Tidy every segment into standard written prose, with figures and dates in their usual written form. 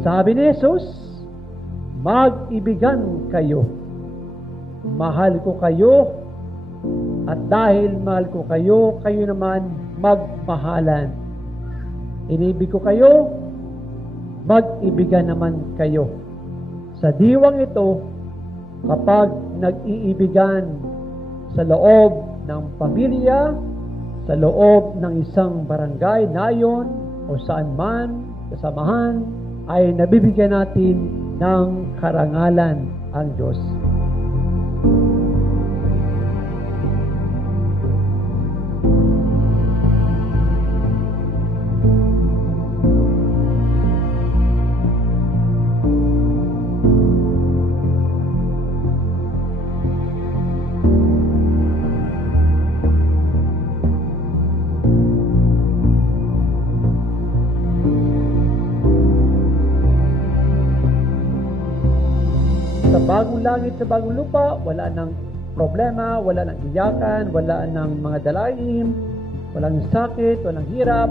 Sabi ni Jesus, mag-ibigan kayo. Mahal ko kayo, at dahil mahal ko kayo, kayo naman magmahalan. Inibig ko kayo, mag-ibigan naman kayo. Sa diwang ito, kapag nag-iibigan sa loob ng pamilya, sa loob ng isang barangay, nayon, o saan man, kasamahan, ay nabibigyan natin ng karangalan ang Diyos. Sa bagong langit, sa bagong lupa, wala nang problema, wala nang iyakan, wala nang mga dalaim, walang sakit, walang hirap,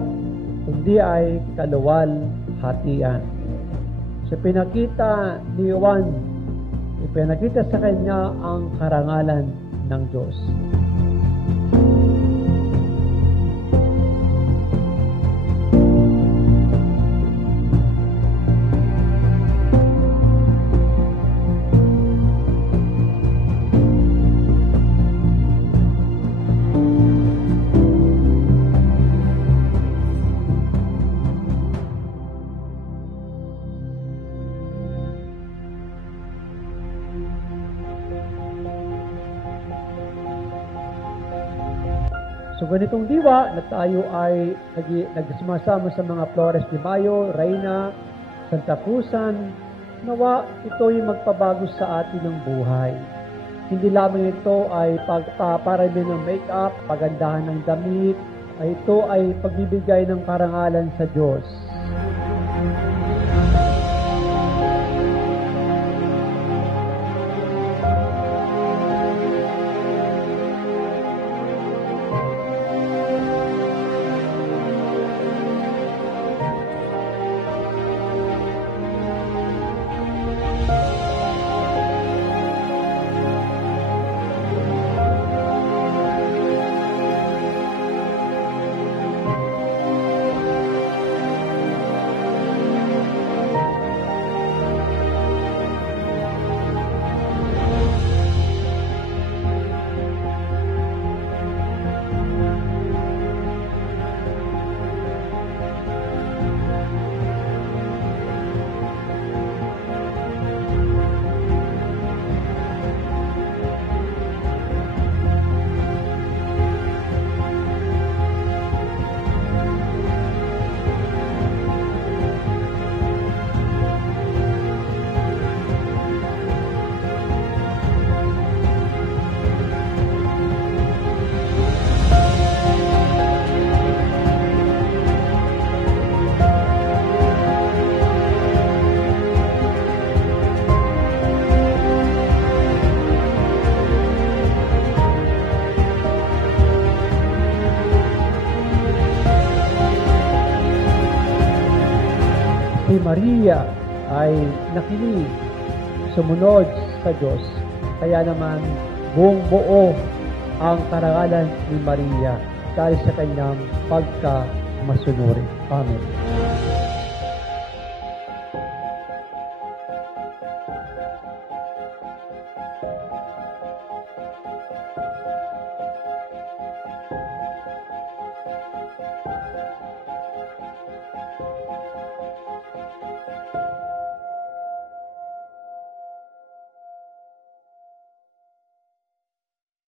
kundi ay kaluwalhatian. Sa pinakita ni Juan, ipinakita sa kanya ang karangalan ng Diyos. So ganitong diwa na tayo ay nagsumasama sa mga Flores de Mayo, Reyna, Santa Cruzan, nawa ito'y magpabago sa atin ng buhay. Hindi lamang ito ay pagpaparami ng make-up, pagandahan ng damit, ay ito ay pagbibigay ng karangalan sa Diyos. Si Maria ay nakinig, sumunod sa Diyos. Kaya naman, buong buo ang karangalan ni Maria dahil sa kanyang pagkamasunurin. Amen.